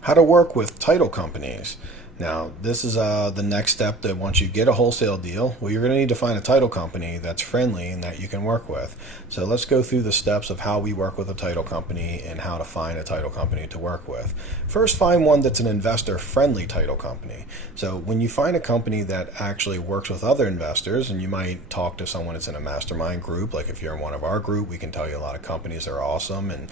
How to work with title companies. Now, this is the next step that once you get a wholesale deal, well, you're going to need to find a title company that's friendly and that you can work with. So let's go through the steps of how we work with a title company and how to find a title company to work with. First, find one that's an investor-friendly title company. So when you find a company that actually works with other investors, and you might talk to someone that's in a mastermind group, like if you're in one of our group, we can tell you a lot of companies that are awesome and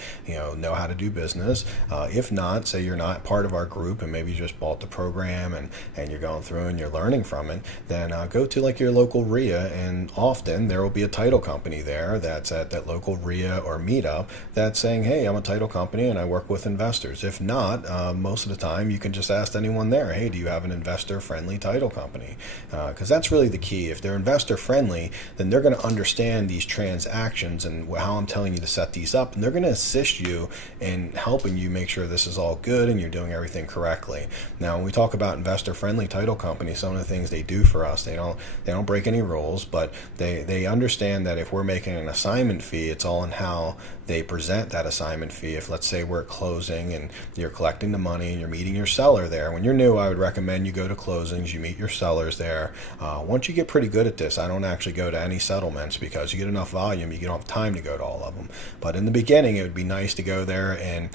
know how to do business. If not, say you're not part of our group and maybe you just bought the program and you're going through and you're learning from it, then go to like your local RIA, and often there will be a title company there that's at that local RIA or meetup that's saying, hey, I'm a title company and I work with investors. If not, most of the time you can just ask anyone there, hey, do you have an investor friendly title company? Because that's really the key. If they're investor friendly, then they're going to understand these transactions and how I'm telling you to set these up, and they're going to assist you in helping you make sure this is all good and you're doing everything correctly. Now, when we talk about investor-friendly title companies, some of the things they do for us, they don't break any rules, but they understand that if we're making an assignment fee, it's all in how they present that assignment fee. If, let's say, we're at closing and you're collecting the money and you're meeting your seller there, when you're new, I would recommend you go to closings, you meet your sellers there. Once you get pretty good at this, I don't actually go to any settlements because you get enough volume, you don't have time to go to all of them. But in the beginning, it would be nice to go there and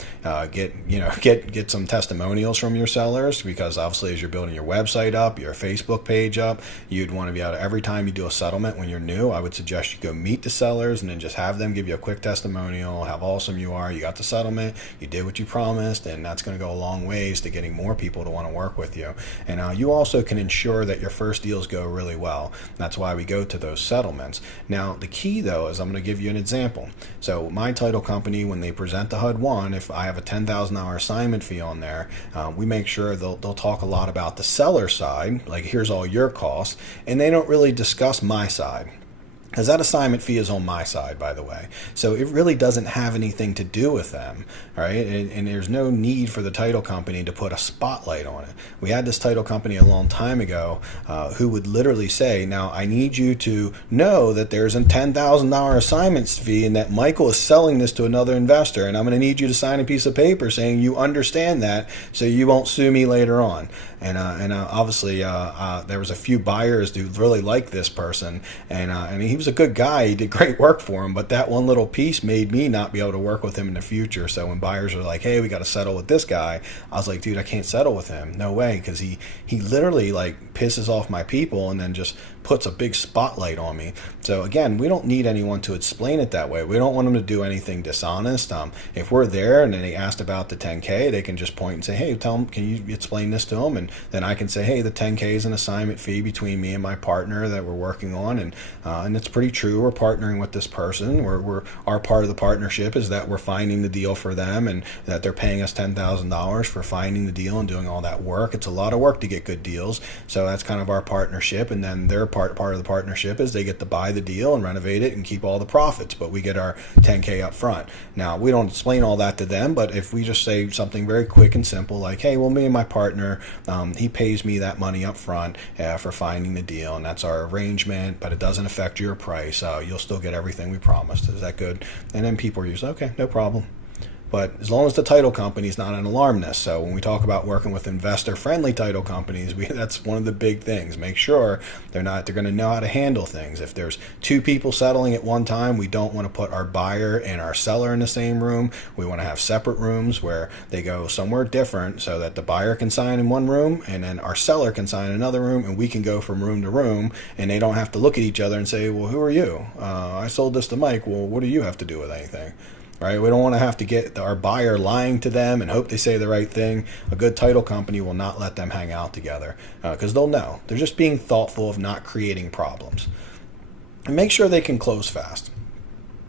get some testimonials from your sellers, because obviously as you're building your website up, your Facebook page up, you'd want to be able to, every time you do a settlement when you're new, I would suggest you go meet the sellers and then just have them give you a quick testimonial, how awesome you are, you got the settlement, you did what you promised, and that's going to go a long ways to getting more people to want to work with you. And you also can ensure that your first deals go really well. That's why we go to those settlements. Now, the key though is I'm going to give you an example. So my title company, when they present the HUD-1, if I have a $10,000 assignment fee on there, we make sure they'll talk a lot about the seller side, like here's all your costs, and they don't really discuss my side, because that assignment fee is on my side, by the way. So it really doesn't have anything to do with them, all right? And there's no need for the title company to put a spotlight on it. We had this title company a long time ago who would literally say, now I need you to know that there's a $10,000 assignment fee and that Michael is selling this to another investor, and I'm going to need you to sign a piece of paper saying you understand that so you won't sue me later on. And obviously there was a few buyers who really liked this person, and he was a good guy. He did great work for him, but that one little piece made me not be able to work with him in the future. So when buyers were like, hey, we got to settle with this guy, I was like, dude, I can't settle with him. No way, because he literally like pisses off my people and then just puts a big spotlight on me. So again, we don't need anyone to explain it that way. We don't want them to do anything dishonest. If we're there and then they asked about the 10K, they can just point and say, hey, tell them, can you explain this to them? And then I can say, hey, the 10K is an assignment fee between me and my partner that we're working on, and it's pretty true. We're partnering with this person. We're our part of the partnership is that we're finding the deal for them, and that they're paying us $10,000 for finding the deal and doing all that work. It's a lot of work to get good deals, so that's kind of our partnership. And then their part of the partnership is they get to buy the deal and renovate it and keep all the profits, but we get our 10K up front. Now, we don't explain all that to them, but if we just say something very quick and simple like, hey, well, me and my partner, he pays me that money up front for finding the deal, and that's our arrangement, but it doesn't affect your price. You'll still get everything we promised. Is that good? And then people are usually, okay, no problem. But as long as the title company is not an alarmist. So when we talk about working with investor-friendly title companies, that's one of the big things. Make sure they're going to know how to handle things. If there's two people settling at one time, we don't want to put our buyer and our seller in the same room. We want to have separate rooms where they go somewhere different so that the buyer can sign in one room and then our seller can sign in another room, and we can go from room to room, and they don't have to look at each other and say, well, who are you? I sold this to Mike. Well, what do you have to do with anything? Right? We don't want to have to get our buyer lying to them and hope they say the right thing. A good title company will not let them hang out together because they'll know. They're just being thoughtful of not creating problems. And make sure they can close fast.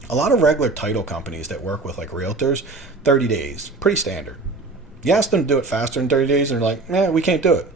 A lot of regular title companies that work with like realtors, 30 days, pretty standard. You ask them to do it faster than 30 days, and they're like, we can't do it.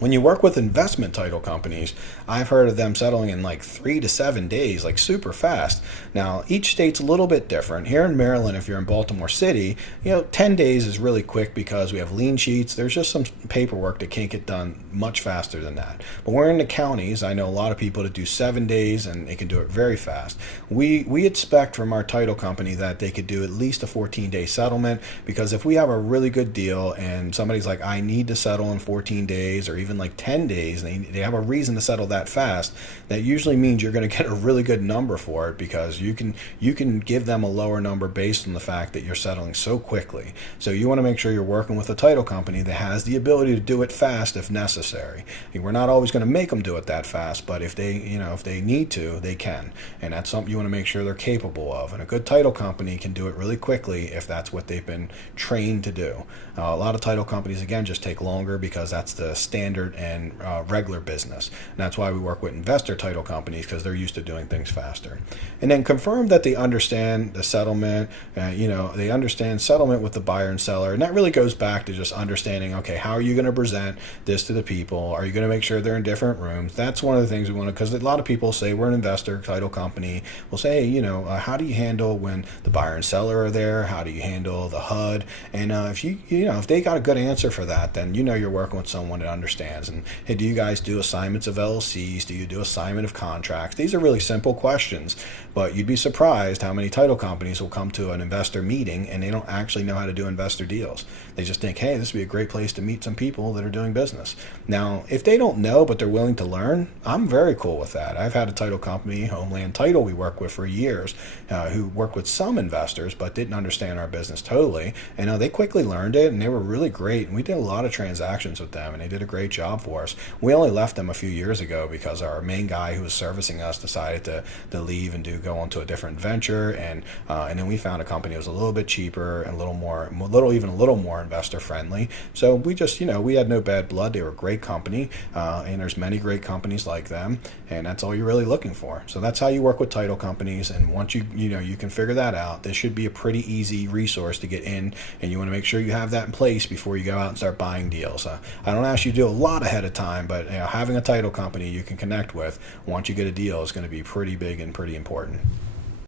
When you work with investment title companies, I've heard of them settling in like 3 to 7 days, like super fast. Now, each state's a little bit different. Here in Maryland, if you're in Baltimore City, 10 days is really quick because we have lien sheets. There's just some paperwork that can't get done much faster than that. But we're in the counties. I know a lot of people that do 7 days and they can do it very fast. We expect from our title company that they could do at least a 14-day settlement, because if we have a really good deal and somebody's like, I need to settle in 14 days or even like 10 days, and they have a reason to settle that fast, that usually means you're going to get a really good number for it, because you can give them a lower number based on the fact that you're settling so quickly. So you want to make sure you're working with a title company that has the ability to do it fast if necessary. We're not always going to make them do it that fast, but if they need to, they can. And that's something you want to make sure they're capable of. And a good title company can do it really quickly if that's what they've been trained to do. A lot of title companies, again, just take longer because that's the standard and regular business. And that's why we work with investor title companies, because they're used to doing things faster. And then confirm that they understand the settlement. They understand settlement with the buyer and seller. And that really goes back to just understanding, okay, how are you going to present this to the people? Are you going to make sure they're in different rooms? That's one of the things we want to, because a lot of people say we're an investor title company. We'll say, how do you handle when the buyer and seller are there? How do you handle the HUD? And if they got a good answer for that, then you're working with someone that understands. And hey, do you guys do assignments of LLCs? Do you do assignment of contracts? These are really simple questions, but you'd be surprised how many title companies will come to an investor meeting and they don't actually know how to do investor deals. They just think, hey, this would be a great place to meet some people that are doing business. Now, if they don't know but they're willing to learn, I'm very cool with that. I've had a title company, Homeland Title, we worked with for years, who worked with some investors but didn't understand our business totally. And they quickly learned it, and they were really great. And we did a lot of transactions with them, and they did a great job for us. We only left them a few years ago because our main guy who was servicing us decided to leave and go on to a different venture. And then we found a company that was a little bit cheaper and a little more investor friendly. So we just, we had no bad blood. They were a great company, and there's many great companies like them, and that's all you're really looking for. So that's how you work with title companies. And once you can figure that out, this should be a pretty easy resource to get in, and you want to make sure you have that in place before you go out and start buying deals. I don't ask you to do a lot ahead of time, but having a title company you can connect with once you get a deal is going to be pretty big and pretty important.